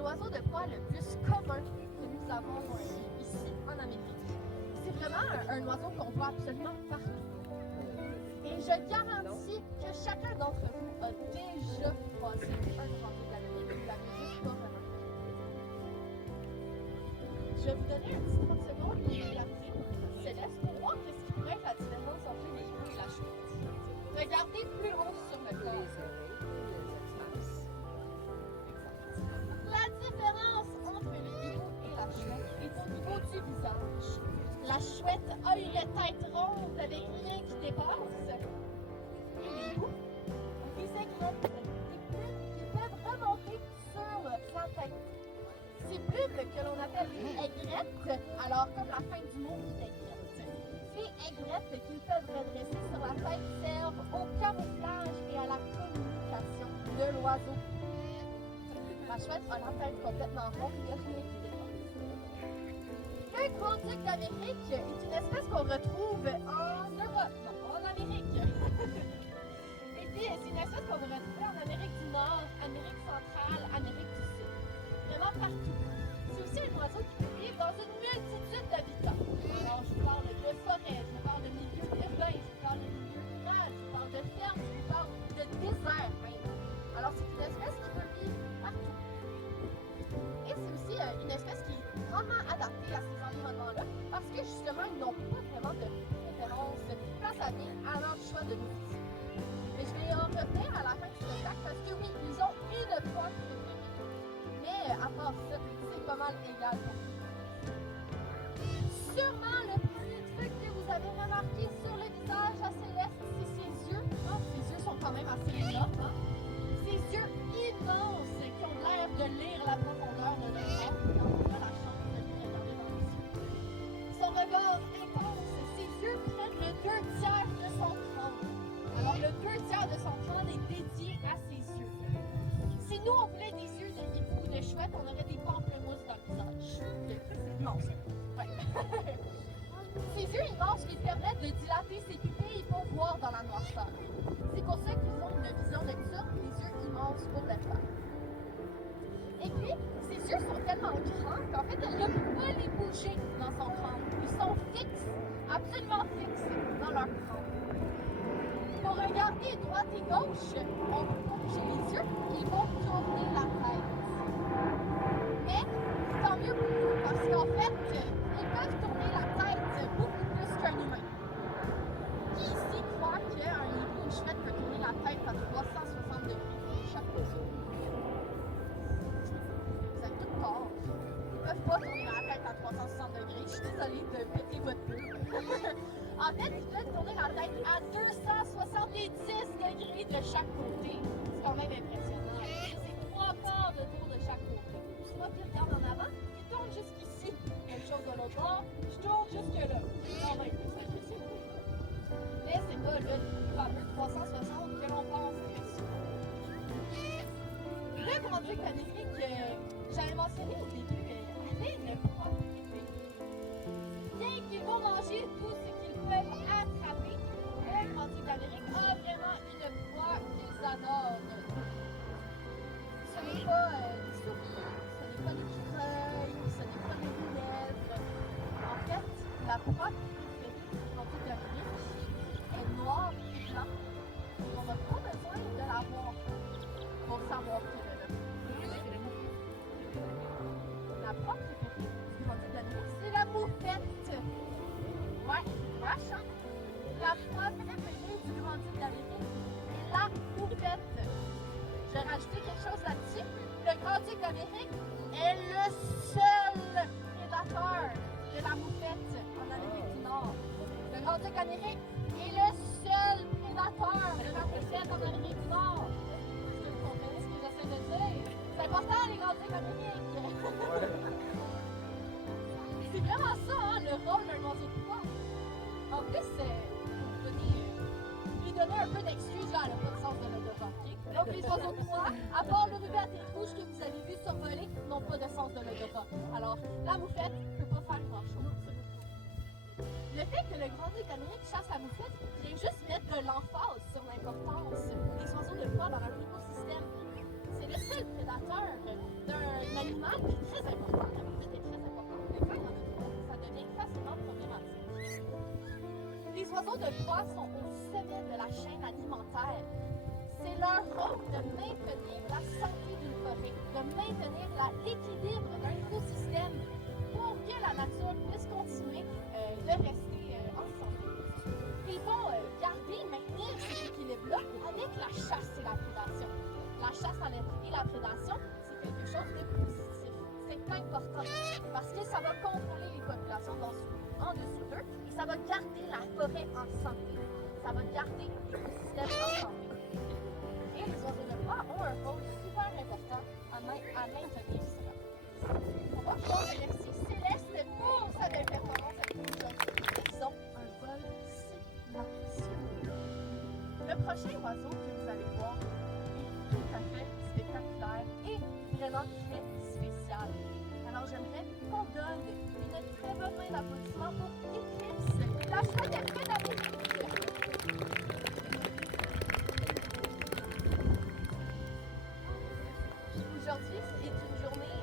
l'oiseau de proie le plus commun que nous avons ici en Amérique. C'est vraiment un oiseau qu'on voit absolument partout. Et je garantis que chacun d'entre vous a déjà croisé un grand de l'Amérique. Vous l'avez juste pas vraiment. Je vais vous donner un petit 30 secondes pour regarder Céleste pour voir qu'est-ce qui pourrait être la différence entre les hibou et la chouette. Regardez plus haut sur le corps. La différence entre le hibou et la chouette est au niveau du visage. La chouette a une tête ronde avec rien qui dépasse. Et les hiboux ont des aigrettes, des plumes qui peuvent remonter sur sa tête. Ces plumes que l'on appelle les aigrettes, alors comme la fin du mot aigrette. Ces aigrettes qu'ils peuvent redresser sur la tête servent au camouflage et à la communication de l'oiseau. La chouette a la tête complètement ronde, il n'y a rien qui dépasse. Le grand-duc d'Amérique est une espèce qu'on retrouve en Europe, non, en Amérique. Et puis, c'est une espèce qu'on va retrouver en Amérique du Nord, Amérique centrale, Amérique du Sud. Vraiment partout. C'est aussi un oiseau qui peut vivre dans une multitude d'habitats. Alors, je vous parle de forêt, je vous parle de milieux urbains, je vous parle de milieux ruraux, je vous parle de fermes, je vous parle de désert même. Alors, c'est une espèce qui peut vivre partout. Et c'est aussi une espèce qui est grandement adaptée à ces environnements-là parce que justement, ils n'ont pas vraiment de préférence ni place à venir à leur choix de nourriture. Mais je vais en revenir à la fin du spectacle parce que oui, ils ont une proie préférée. Mais à part ça, c'est pas mal égal pour eux. Sûrement le premier truc que vous avez remarqué sur le visage à Céleste, c'est ses yeux. Oh, ses yeux sont quand même assez énormes. Hein? Ses yeux immenses qui ont l'air de lire la profondeur de notre corps quand on a la chance de lui regarder dans les yeux. Son regard intense, ses yeux prennent le 2/3 de son crâne. Alors le 2/3 de son crâne est dédié à ses yeux. Si nous on voulait des yeux de hibou ou de chouette, on aurait des pamplemousses dans le visage. Non, ouais. Ces yeux immenses lui permettent de dilater ses pupilles pour voir dans la noirceur. C'est pour ça qu'ils ont une vision nocturne, des yeux immenses pour le faire. Et puis, ses yeux sont tellement grands qu'en fait, elle ne peut pas les bouger dans son crâne. Ils sont fixes, absolument fixes dans leur crâne. Pour regarder droite et gauche, on peut pas bouger les yeux, ils vont tourner la tête. Mais tant mieux pour nous, parce qu'en fait, ils peuvent tourner la tête beaucoup plus qu'un humain. Qui ici croit qu'un hibou ou une chouette peut tourner la tête à 360 degrés de chaque côté? Vous avez tout tort. Ils ne peuvent pas tourner la tête à 360 degrés. Je suis désolée de péter votre bulle. En fait, ils peuvent tourner la tête à 270 degrés de chaque côté. C'est quand même impressionnant. C'est 3 quarts de tour de chaque côté. Soit qu'ils regardent en avant, ils tournent jusqu'ici. Même chose de l'autre bord, je tourne jusque là. Quand même, c'est impressionnant. Mais c'est pas le fameux 360 que l'on pense très souvent. Le grand-duc d'Amérique, j'avais mentionné au début, avait une proie préférée. Bien qu'ils vont manger tout ce qu'ils peuvent attraper, le grand-duc d'Amérique a vraiment une proie qu'ils adorent. Ce n'est pas des souris, ce n'est pas des écureuils, ce n'est pas des lièvres. En fait, la proie préférée du grand-duc d'Amérique est noire et blanche. On n'a pas besoin de la voir pour savoir qu'elle est là. La proie préférée du grand-duc d'Amérique, c'est la moufette. Ouais, vache, hein? La proie préférée du grand-duc d'Amérique est la moufette. Je vais rajouter quelque chose là-dessus. Le grand-duc d'Amérique est le seul prédateur de la moufette en Amérique du Nord. Le grand-duc d'Amérique est le seul prédateur de la moufette en Amérique du Nord. Est-ce que vous comprenez ce que j'essaie de dire? C'est important, les grands-ducs d'Amérique. C'est vraiment ça, hein, le rôle d'un oiseau de proie. En plus, pour lui donner un peu d'excuse, là, elle n'a pas de sens de l'odorat. Donc, les oiseaux de proie, à part le rubis à tête rouge que vous avez vu survoler, n'ont pas de sens de l'odorat. Alors, la moufette ne peut pas faire grand-chose. Le fait que le grand-duc d'Amérique chasse la moufette vient juste mettre de l'emphase sur l'importance des oiseaux de proie dans leur écosystème. C'est le seul prédateur d'un animal de maintenir la santé d'une forêt, de maintenir l'équilibre d'un écosystème pour que la nature puisse continuer de rester en santé. Ils vont garder, maintenir cet équilibre-là avec la chasse et la prédation. La chasse et la prédation, c'est quelque chose de positif. C'est important parce que ça va contrôler les populations en dessous d'eux et ça va garder la forêt en santé. Ça va garder l'écosystème en santé. Et les oiseaux de proie ont un rôle super important à maintenir cela. On va changer l'exercice céleste pour sa belle performance avec nous aujourd'hui. Ils ont un vol silencieux. Le prochain oiseau que vous allez voir est tout à fait spectaculaire et vraiment très spécial. Alors j'aimerais qu'on donne une très bonne main d'applaudissement pour Eclipse, la chouette elfée d'Amérique. Aujourd'hui, c'est une journée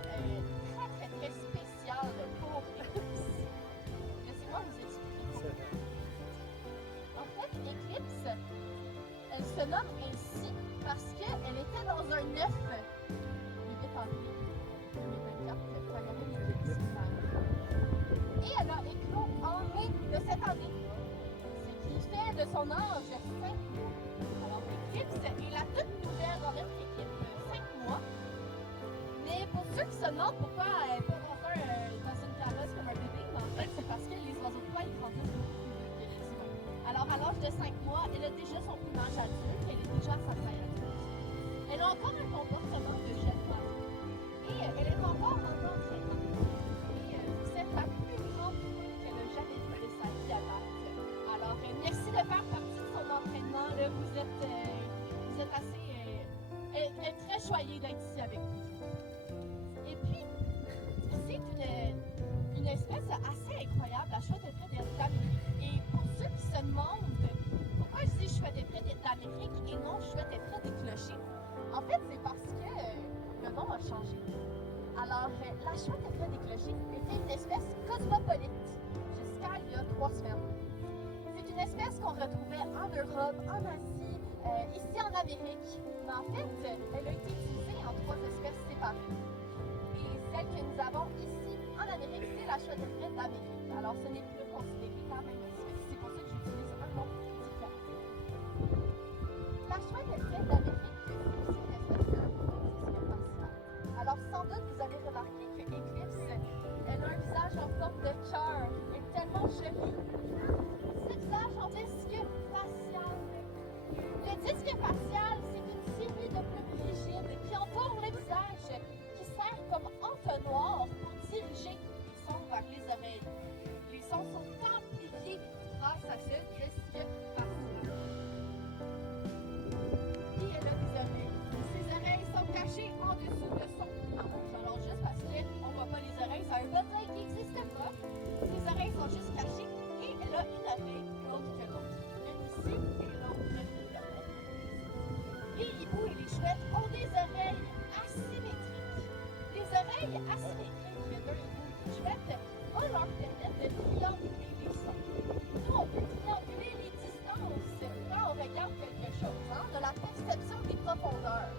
très spéciale pour Eclipse. Laissez-moi vous expliquer. En fait, Eclipse, elle se nomme ainsi parce qu'elle était dans un œuf le 8 avril 2024, et elle a éclos en mai de cette année, ce qui fait de son âge 5 mois. Alors, Eclipse est la toute nouvelle dans notre équipe, 5 mois. Mais pour ceux qui se demandent pourquoi elle n'est pas dans une carrosse comme un bébé, en fait, c'est parce que les oiseaux de proie, ils grandissent beaucoup plus vite que les humains. Alors, à l'âge de 5 mois, elle a déjà son plumage adulte, elle est déjà à sa taille adulte. Elle a encore un comportement de jeune femme. Et elle est encore en entraînement. Et c'est la plus grande poule qu'elle a jamais vue de sa vie à date. Alors, merci de faire partie de son entraînement. Là, vous êtes assez très choyés d'être ici avec vous. Et puis, c'est une espèce assez incroyable, la chouette elfée d'Amérique. Et pour ceux qui se demandent pourquoi je dis chouette elfée d'Amérique et non chouette elfée des clochers, en fait, c'est parce que le nom a changé. Alors, la chouette elfée des clochers était une espèce cosmopolite jusqu'à il y a 3 semaines. C'est une espèce qu'on retrouvait en Europe, en Asie, ici en Amérique. Mais en fait, elle a été divisée en 3 espèces séparées. Et celle que nous avons ici en Amérique, c'est la chouette elfée d'Amérique. Alors, ce n'est plus considéré comme la même espèce. C'est pour ça que j'utilise un nom différent. La chouette elfée d'Amérique, c'est aussi une espèce qui a un désir facial. Alors, sans doute, vous avez remarqué que Eclipse, elle a un visage en forme de cœur. Elle est tellement jolie. Ce visage en disque facial. Le disque facial, c'est une série de plumes rigides qui entourent le visage, qui sert comme entonnoir pour diriger les sons vers les oreilles. Les sons sont amplifiés grâce à ce disque facial. Et elle a des oreilles. Ses oreilles sont cachées en dessous de son plumage. Alors juste parce qu'on ne voit pas les oreilles, ça veut pas dire qu'il n'existe pas. Ses oreilles sont juste cachées et elle a une oreille l'autre que l'autre. Une ici et l'autre là. Les hiboux et les chouettes ont des oreilles asymétriques. Les oreilles asymétriques d'un hibou et d'une chouette vont leur permettre de trianguler les sons. Nous, on peut trianguler les distances quand on regarde quelque chose. On a la perception des profondeurs.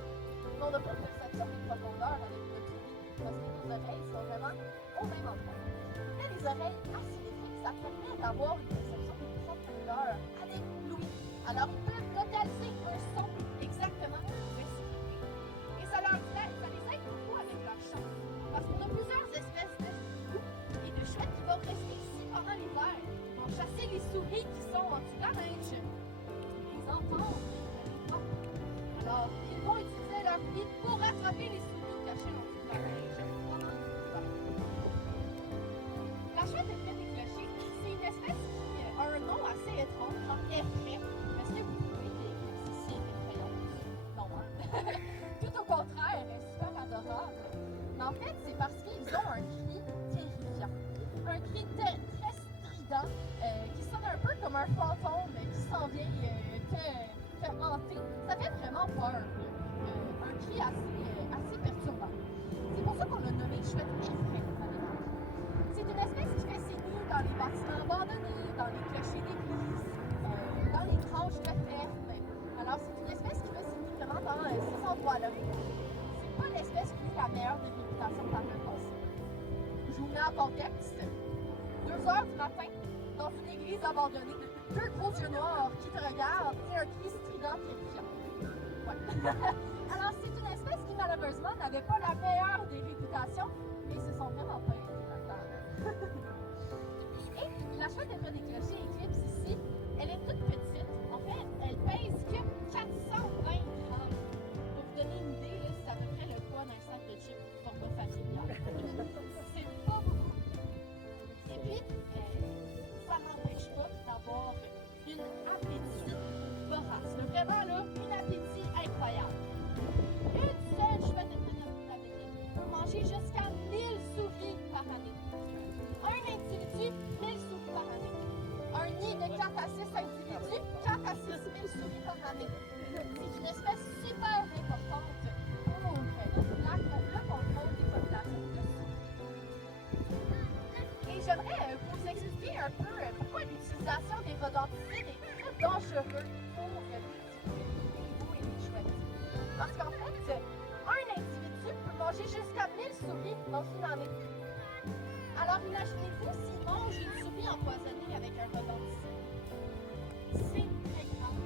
Mais on n'a pas de perception des profondeurs avec notre ouïe, parce que nos oreilles sont vraiment au même endroit. Mais les oreilles asymétriques, ça permet d'avoir une perception des profondeurs avec l'ouïe. Alors, ils peuvent localiser un son exactement où ils veulent s'écouter. Et ça les aide beaucoup avec leur chant. Parce qu'on a plusieurs espèces de hiboux et de chouettes qui vont rester ici pendant l'hiver. Ils vont chasser les souris qui sont en dessous de la neige. Ils les entendent, ils les voient. Alors, ils vont utiliser leur pied pour rattraper les souris cachées en dessous de la neige pendant l'hiver. La chouette elfée des clochers, c'est une espèce qui a un nom assez étrange, genre effrayant. Est-ce que vous trouvez que ceci est effrayant? Non, hein? Tout au contraire, elle est super adorable. Mais en fait, c'est parce qu'ils ont un cri terrifiant. Un cri très strident, qui sonne un peu comme un fantôme qui s'en vient te hanter. Ça fait vraiment peur. Un cri assez perturbant. C'est pour ça qu'on l'a nommé chouette effrayante. C'est une espèce qui fait ses nids dans les bâtiments abandonnés, dans les clochers d'église, dans les granges de ferme. Alors, c'est une espèce qui fait ses nids vraiment dans ces endroits espèce qui a la meilleure des réputations par le passé. Je vous mets en contexte. 2 heures du matin, dans une église abandonnée, 2 gros yeux noirs qui te regardent et un cri strident terrifiant. Ouais. Alors, c'est une espèce qui, malheureusement, n'avait pas la meilleure des réputations, mais ils se sont vraiment pas aidés là-dedans. Et la chouette étoile des clochers Eclipse ici, elle est toute petite. En fait, elle pèse que 420 grammes. Pour vous donner une idée, là, c'est à peu près le poids d'un sac de chips format familial. C'est pas beaucoup. Et puis, ça n'empêche pas d'avoir une appétit vorace. Vraiment, là, une appétit incroyable. Une seule chouette d'Amérique peut manger jusqu'à 1000 souris par année. Un individu, 1000 souris par année. Un nid de 4 à 6 individus, 4 à 6 000 souris par année. C'est une espèce super importante pour le contrôle des populations de souris. Et j'aimerais vous expliquer un peu pourquoi l'utilisation des rodenticides est très dangereuse pour les hiboux et les chouettes. Parce qu'en fait, un individu peut manger jusqu'à 1000 souris dans une année. Alors imaginez-vous s'il mange une souris empoisonnée avec un rodenticide. C'est très grave.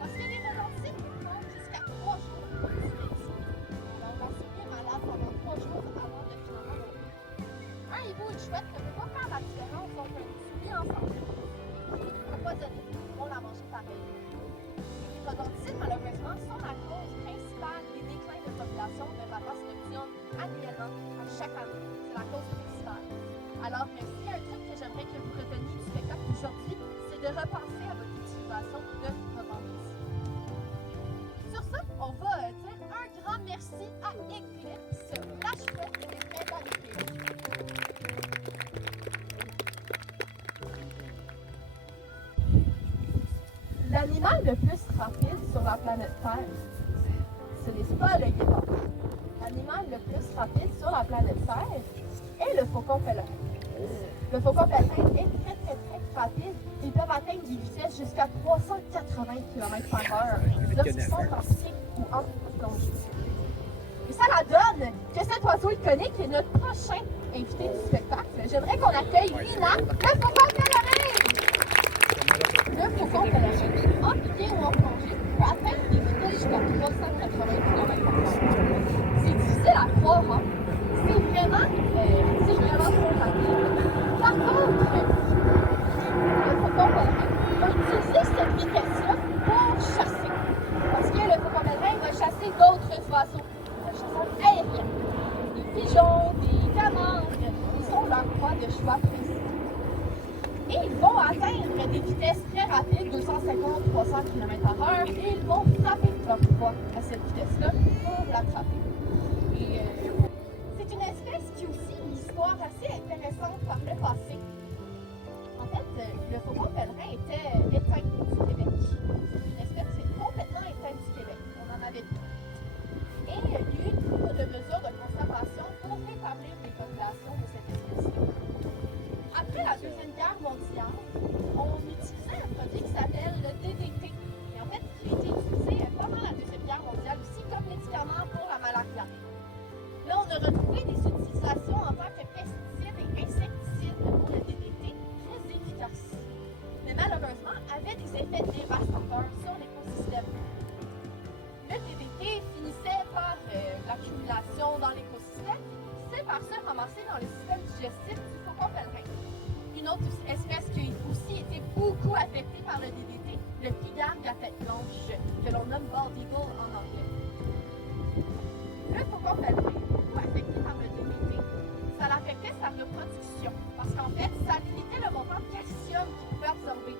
Parce que les rodenticides font jusqu'à 3 jours pour tuer une souris. Alors la souris est malade pendant 3 jours avant de finalement mourir. Un hibou et une chouette ne peut pas faire la différence entre une souris en santé et empoisonnée. On la mange pareil. Les rodenticides, malheureusement, sont la cause principale des déclins de population de rapaces nocturnes annuellement, à chaque année. C'est la cause principale. Alors, s'il y a un truc que j'aimerais que vous reteniez du spectacle aujourd'hui, c'est de repenser à votre utilisation de rodenticides. Sur ça, on va dire un grand merci à Eclipse, la chouette des prêts dans les pays. L'animal le plus rapide sur la planète Terre, ce n'est pas le guépard. L'animal le plus rapide sur la planète Terre est le faucon pèlerin. Le faucon pèlerin est très rapide. Ils peuvent atteindre des vitesses jusqu'à 380 km/h lorsqu'ils sont en cycle ou en plongée. Et ça la donne que cet oiseau iconique est notre prochain invité du spectacle. J'aimerais qu'on accueille Lina, le faucon pèlerin! Le faucon pèlerin, en piqué ou en plongée, peut atteindre des vitesses jusqu'à 380 km/h. C'est difficile à croire, hein? C'est vraiment trop rapide. Par contre, le faucon pèlerin va utiliser cette vitesse-là pour chasser. Parce que le faucon pèlerin va chasser d'autres oiseaux, des chasseurs aériens. Des pigeons, des canards, ils sont leur proie de choix précis. Et ils vont atteindre des vitesses très rapides, 250-300 km/h, et ils vont frapper leur proie à cette vitesse-là pour l'attraper. Et c'est une espèce qui a aussi une histoire assez intéressante par le passé. En fait, le faucon pèlerin était éteint du Québec. C'est une espèce qui est complètement éteinte du Québec. On en avait plus. Et il y a eu beaucoup de mesures de conservation pour rétablir les populations de cette espèce-là. Après la Deuxième Guerre mondiale, on utilisait un produit qui s'appelle le DDT. Et en fait, il a été utilisé pendant la Deuxième Guerre mondiale aussi comme médicament pour la malaria. Là, on a retrouvé des utilisations en tant que pesticide et insecticide pour le DDT très efficaces. Mais malheureusement, avait des effets dévastateurs sur l'écosystème. Le DDT finissait par l'accumulation dans l'écosystème, c'est par se ramasser dans le système digestif du faucon pèlerin. Une autre espèce qui a aussi été beaucoup affectée par le DDT, le pigargue à tête blanche, que l'on nomme bald eagle en anglais. Le faucon pèlerin, beaucoup affecté par le DDT, ça l'affectait sa reproduction, parce qu'en fait, ça limitait le montant de calcium qu'il pouvait absorber.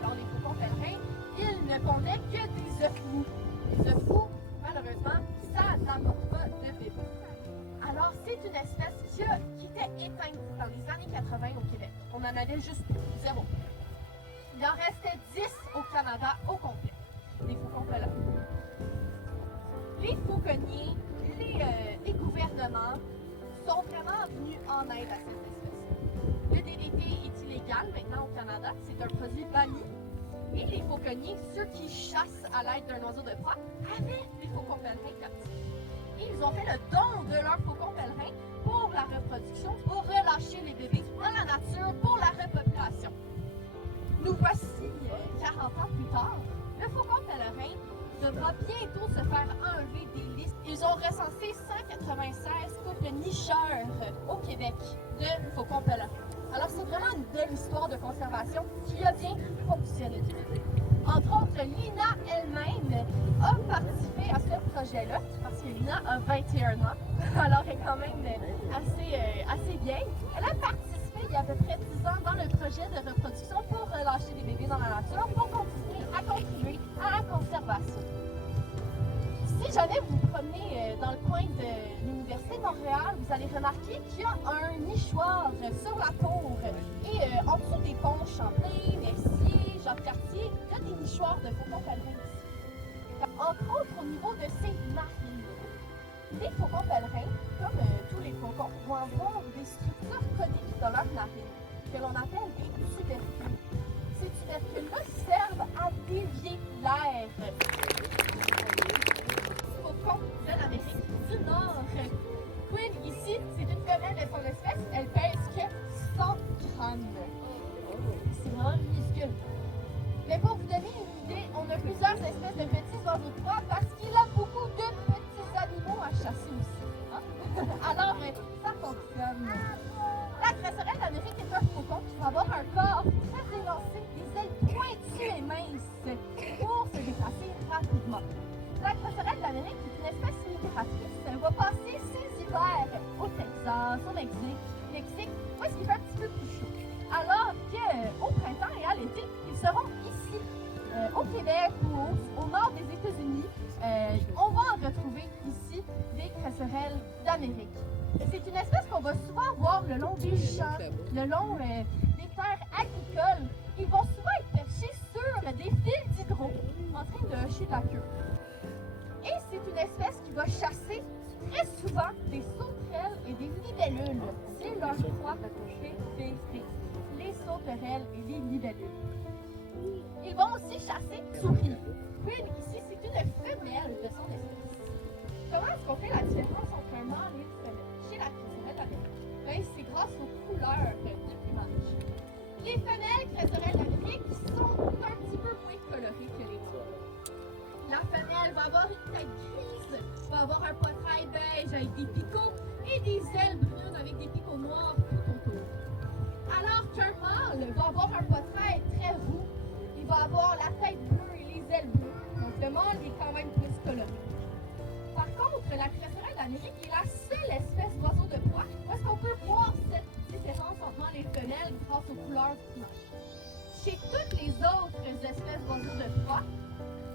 Alors les faucons pèlerins, ils ne pondaient que des œufs mous. Les œufs mous, malheureusement, ça n'apporte pas de bébé. Alors c'est une espèce qui était éteinte dans les années 80 au Québec. On en avait juste 0. Il en restait 10 au Canada au complet, des faucons pèlerins. Les fauconniers, les gouvernements sont vraiment venus en aide à cette espèce. Le DDT est illégal maintenant au Canada, c'est un produit banni. Et les fauconniers, ceux qui chassent à l'aide d'un oiseau de proie, avaient des faucons pèlerins captifs. Et ils ont fait le don de leur faucon pèlerin pour la reproduction, pour relâcher les bébés dans la nature, pour la repopulation. Nous voici 40 ans plus tard. Le faucon pèlerin devra bientôt se faire enlever des listes. Ils ont recensé 196 couples nicheurs au Québec de faucons pèlerins. Alors c'est vraiment une belle histoire de conservation qui a bien fonctionné. Entre autres, Lina elle-même a participé à ce projet-là, parce que Lina a 21 ans, alors elle est quand même assez vieille. Elle a participé il y a à peu près 10 ans dans le projet de reproduction pour relâcher les bébés dans la nature, pour continuer à contribuer à la conservation. Si jamais vous vous promenez dans le coin de l'Université de Montréal, vous allez remarquer qu'il y a un nichoir sur la tour. Et en dessous des ponts Champlain, Mercier, Jacques-Cartier, il y a des nichoirs de faucons pèlerins ici. Entre autres, au niveau de ces narines, les faucons pèlerins, comme tous les faucons, vont avoir des structures coniques dans leurs narines, que l'on appelle des tubercules. Ces tubercules-là servent à dévier l'air. Faucon de l'Amérique du Nord. Queen, ici, c'est une femelle de son espèce. Elle pèse que 100 grammes. C'est vraiment minuscule. Mais pour vous donner une idée, on a plusieurs espèces de petits oiseaux de proie parce qu'il a beaucoup de petits animaux à chasser aussi. Hein? Alors, ça fonctionne. La cresserelle d'Amérique est un faucon qui va avoir un corps très élancé, des ailes pointues et minces pour se déplacer rapidement. La cresserelle d'Amérique est une espèce migratrice. Elle va passer ses hivers au Texas, au Mexique, où est-ce qu'il fait un petit peu plus chaud. Alors qu'au printemps et à l'été, ils seront ici, au Québec ou au nord des États-Unis. On va retrouver ici des cresserelles d'Amérique. C'est une espèce qu'on va souvent voir le long des champs, le long des terres agricoles. Ils vont souvent être perchés sur des fils d'hydro en train de hocher de la queue. Et c'est une espèce qui va chasser très souvent des sauterelles et des libellules. C'est leur proie préférée, les sauterelles et les libellules. Ils vont aussi chasser des souris. Oui, ici, c'est une femelle de son espèce. Comment est-ce qu'on fait la différence entre un mâle et une femelle chez la cresserelle d'Amérique? Ben, c'est grâce aux couleurs du plumage. Les femelles cresserelles d'Amérique sont un petit peu moins colorées que les mâles. La femelle va avoir une tête grise, va avoir un poitrail beige avec des picots et des ailes brunes avec des picots noirs tout autour. Alors qu'un mâle va avoir un poitrail très roux, il va avoir la tête bleue et les ailes bleues. Donc le mâle est quand même plus coloré. Par contre, la cresserelle d'Amérique est la seule espèce d'oiseau de proie où est-ce qu'on peut voir cette différence entre mâle et femelle grâce aux couleurs du plumage. Chez toutes les autres espèces d'oiseaux de proie,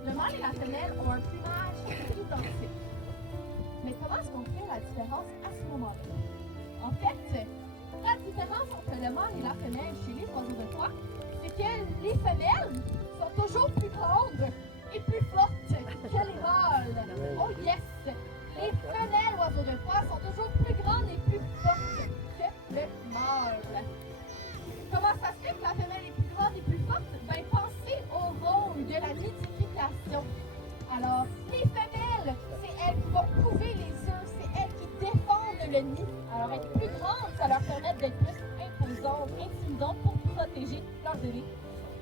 le mâle et la femelle ont un plumage identique. Mais comment est-ce qu'on fait la différence à ce moment-là? En fait, la différence entre le mâle et la femelle chez les oiseaux de proie, c'est que les femelles sont toujours plus grandes et plus fortes que les mâles. Oh yes! Les femelles oiseaux de proie sont toujours plus grandes et plus fortes que le mâle. Comment ça se fait que la femelle est plus grande et plus forte? Ben, pensez au rôle de la nidification. Alors, les femelles, c'est elles qui vont couver les œufs, c'est elles qui défendent le nid. Alors, être plus grandes, ça leur permet d'être plus imposantes, intimidantes pour protéger leurs bébés.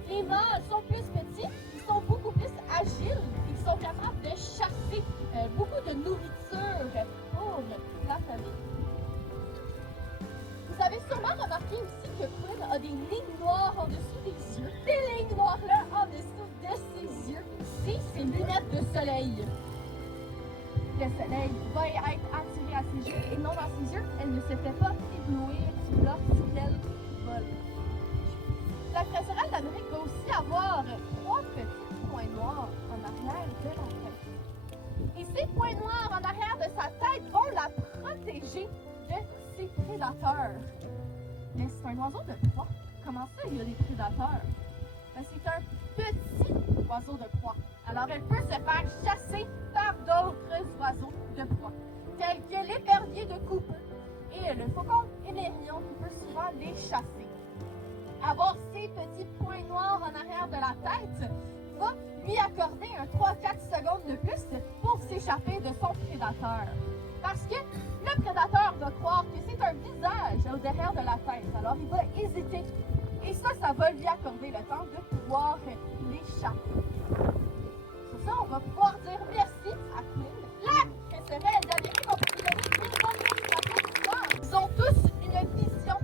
Les mâles sont plus petits, ils sont beaucoup plus agiles, ils sont capables de chasser beaucoup de nourriture pour la famille. Vous avez sûrement remarqué aussi que Queen a des lignes noires en dessous des yeux. Ces lignes noires-là en dessous de ses yeux, c'est ses lunettes de soleil. Le soleil va être attiré à ses yeux et non à ses yeux, elle ne se fait pas éblouir lorsqu'elle vole. La cresserelle d'Amérique va aussi avoir 3 petits points noirs en arrière de la tête. Et ces points noirs en arrière de sa tête vont la protéger de ses prédateurs. Mais c'est un oiseau de proie. Comment ça, il y a des prédateurs? Ben, c'est un petit oiseau de proie. Alors, elle peut se faire chasser par d'autres oiseaux de proie, tels que l'épervier de coupe et le faucon émerillon qui peut souvent les chasser. Avoir ces petits points noirs en arrière de la tête va lui accorder un 3-4 secondes de plus pour s'échapper de son prédateur. Parce que le prédateur va croire que c'est un visage au derrière de la tête. Alors, il va hésiter. Et ça va lui accorder le temps de pouvoir l'échapper. Sur ça, on va pouvoir dire merci à Queen, la préférée d'Amérique. On peut lui donner une bonne note pour la histoire. Ils ont tous une vision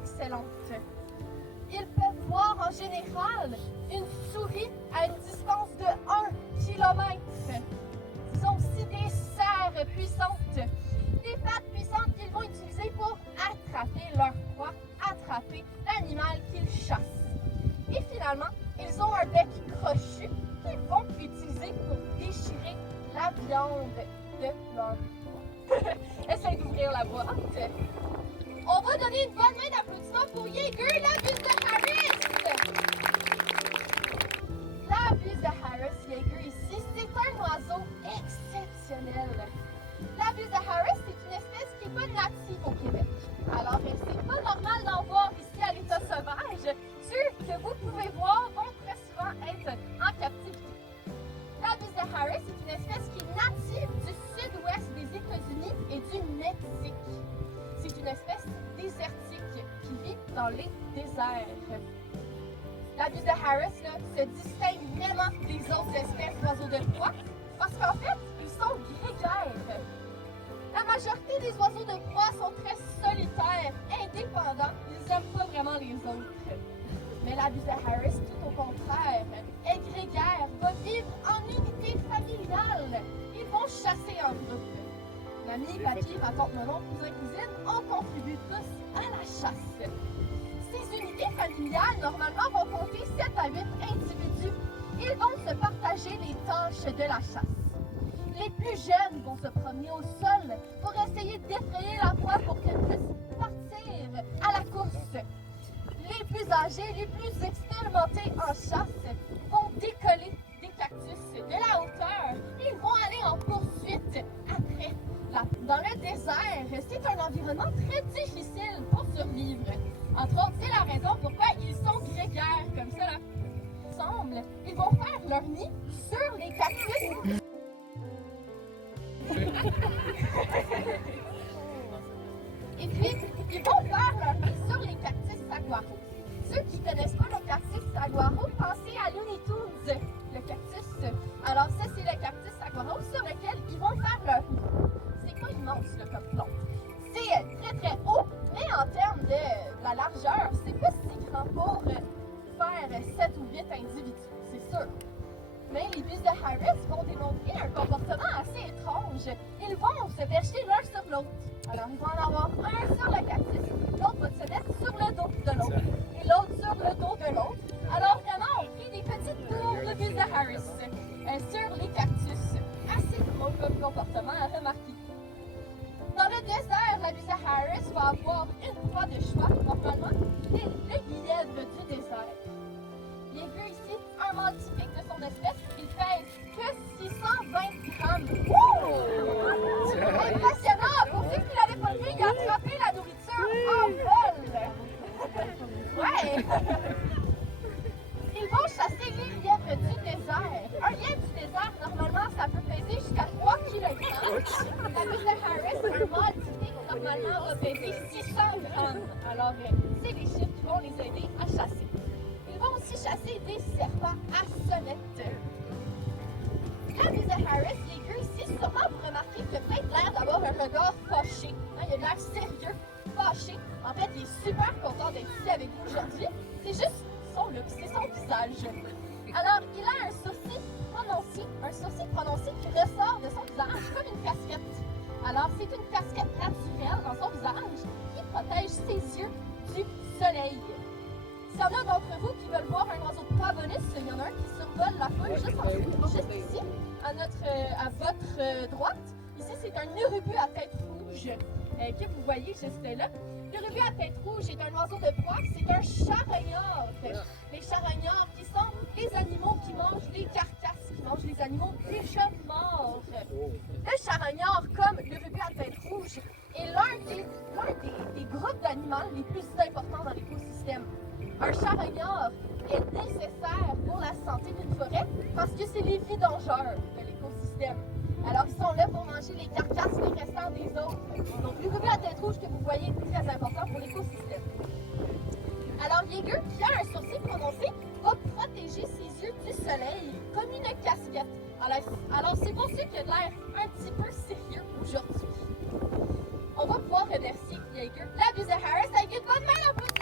excellente. Ils peuvent voir en général une souris à une distance de 1 km. Ils ont aussi des serres puissantes, des pattes puissantes qu'ils vont utiliser pour attraper leur proie, attraper l'animal qu'ils chassent. Et finalement, ils ont un bec crochu qu'ils vont utiliser pour déchirer la viande de leur proie. Essaye d'ouvrir la boîte. On va donner une bonne main d'applaudissement pour Jaeger, la buse de Harris! La buse de Harris, Jaeger ici, c'est un oiseau exceptionnel. La buse de Harris, c'est une espèce qui n'est pas native au Québec. Alors, c'est pas normal d'en voir ici à l'état sauvage. Ceux que vous pouvez voir vont très souvent être en captivité. La buse de Harris est une espèce qui est native du sud-ouest des États-Unis et du Mexique. C'est une espèce désertique qui vit dans les déserts. La buse de Harris là, se distingue vraiment des autres espèces d'oiseaux de proie parce qu'en fait, ils sont grégaires. La majorité des oiseaux de proie sont très solitaires, indépendants, ils n'aiment pas vraiment les autres. Mais la buse de Harris, tout au contraire, est grégaire, va vivre en unité familiale. Ils vont chasser en groupe. Mamie, papy, ma tante, mon oncle, cousin, cousine, on contribue tous à la chasse. Ces unités familiales, normalement, vont compter 7 à 8 individus. Ils vont se partager les tâches de la chasse. Les plus jeunes vont se promener au sol pour essayer d'effrayer la proie pour qu'elle puisse partir à la course. Les plus âgés, les plus expérimentés en chasse vont décoller des cactus de la hauteur. Ils vont aller en poursuite après. Dans le désert, c'est un environnement très difficile pour survivre. Entre autres, c'est la raison pourquoi ils sont grégaires comme ça là. Ensemble, ils vont faire leur nid sur les cactus. Et puis, ils vont faire leur nid sur les cactus saguaro. Ceux qui ne connaissent pas le cactus saguaro, pensez à Looney Tunes, le cactus. Alors ça, c'est le cactus saguaro sur lequel ils vont faire leur nid. C'est pas immense là, comme plante. C'est très très haut, mais en termes de la largeur, c'est pas si grand pour faire 7 ou 8 individus, c'est sûr. Mais les buses de Harris vont démontrer un comportement assez étrange. Ils vont se percher l'un sur l'autre. Alors, ils vont en avoir un sur le cactus, l'autre va se mettre sur le dos de l'autre, et l'autre sur le dos de l'autre. Alors, vraiment, on fait des petites tours de buses de Harris sur les cactus. Assez drôle comme comportement à remarquer. Dans le désert, la buse de Harris va avoir une proie de choix, normalement, le lièvre du désert. Jaeger ici, un mâle typique de son espèce, il pèse que 620 grammes. Wouh! Impressionnant! Pour ceux qui l'avaient pas vu, il a attrapé la nourriture en vol. Ouais! Ils vont chasser les lièvres du désert. Un lièvre du désert, normalement, ça peut peser jusqu'à 3 kg. La buse de Harris, un mâle typique, normalement, va peser 600 grammes. Alors, c'est les chiffres qui vont les aider à chasser. Ils vont aussi chasser des serpents à sonnette. La buse de Harris, les gueux ici, sûrement vous remarquez qu'il a peut-être l'air d'avoir un regard fâché. Il a l'air sérieux, fâché. En fait, il est super content d'être ici avec vous aujourd'hui. C'est juste son look, c'est son visage. Alors, il a un sourcil prononcé qui ressort de son visage comme une casquette. Alors, c'est une casquette naturelle dans son visage qui protège ses yeux du soleil. S'il y en a d'entre vous qui veulent voir un oiseau de proie bonus, il y en a un qui survole la foule juste ici, à votre droite. Ici, c'est un urubu à tête rouge que vous voyez juste là. L'urubu à tête rouge est un oiseau de proie, c'est un charognard. Les charognards qui sont les animaux qui mangent les carcasses, qui mangent les animaux déjà morts. Le charognard, comme l'urubu à tête rouge, est l'un des groupes d'animaux les plus importants dans l'écosystème. Un charognard est nécessaire pour la santé d'une forêt parce que c'est les vidangeurs de l'écosystème. Alors, ils sont là pour manger les carcasses des restants des autres. Donc, l'urubé à tête rouge que vous voyez est très important pour l'écosystème. Alors, Jaeger, qui a un sourcil prononcé, va protéger ses yeux du soleil comme une casquette. Alors c'est pour ça qu'il a l'air un petit peu sérieux aujourd'hui. On va pouvoir remercier Jaeger, la Buse Harris, avec une bonne main à